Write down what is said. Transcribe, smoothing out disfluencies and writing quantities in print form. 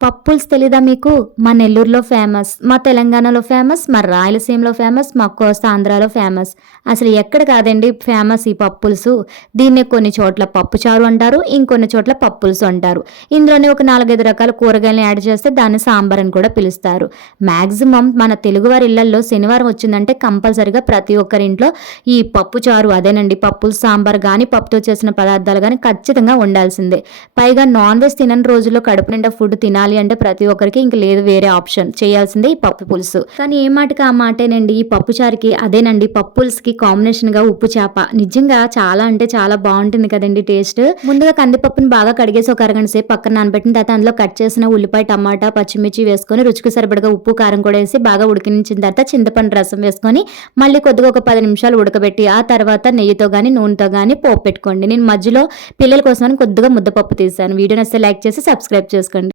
పప్పుల్స్ తెలీదా మీకు? మా నెల్లూరులో ఫేమస్, మా తెలంగాణలో ఫేమస్, మా రాయలసీమలో ఫేమస్, మా కోస్తా ఆంధ్రాలో ఫేమస్. అసలు ఎక్కడ కాదండి ఫేమస్ ఈ పప్పులుసు. దీన్నే కొన్ని చోట్ల పప్పుచారు అంటారు, ఇంకొన్ని చోట్ల పప్పులుసు అంటారు. ఇందులోనే ఒక 4, 5 రకాల కూరగాయలను యాడ్ చేస్తే దాన్ని సాంబార్ అని కూడా పిలుస్తారు. మాక్సిమం మన తెలుగువారి ఇళ్లల్లో శనివారం వచ్చిందంటే కంపల్సరిగా ప్రతి ఒక్కరింట్లో ఈ పప్పుచారు అదేనండి పప్పులు సాంబార్ గానీ, పప్పుతో చేసిన పదార్థాలు గానీ ఖచ్చితంగా ఉండాల్సిందే. పైగా నాన్ వెజ్ తినని రోజుల్లో కడుపు నిండా ఫుడ్ తినాలి అంటే ప్రతి ఒక్కరికి ఇంక లేదు వేరే ఆప్షన్, చేయాల్సిందే ఈ పప్పు పులుసు. కానీ ఏ మాటకి ఆ మాటేనండి ఈ పప్పు చారుకి అదేనండి పప్పు పులుసుకి కాంబినేషన్ గా ఉప్పు చేప నిజంగా చాలా అంటే చాలా బాగుంటుంది కదండి టేస్ట్. ముందుగా కందిపప్పుని బాగా కడిగేసి ఒక అరగంట సేపు పక్కన నానబెట్టిన తర్వాత అందులో కట్ చేసిన ఉల్లిపాయ, టమాటా, పచ్చిమిర్చి వేసుకొని రుచికి సరిపడగా ఉప్పు, కారం కూడా వేసి బాగా ఉడికించిన తర్వాత చింతపండు రసం వేసుకొని మళ్ళీ కొద్దిగా ఒక 10 నిమిషాలు ఉడకబెట్టి ఆ తర్వాత నెయ్యితో గానీ నూనెతో గానీ పోపు పెట్టుకోండి. నేను మధ్యలో పిల్లల కోసం కొద్దిగా ముద్దపప్పు తీసాను. వీడియో నచ్చితే లైక్ చేసి సబ్స్క్రైబ్ చేసుకోండి.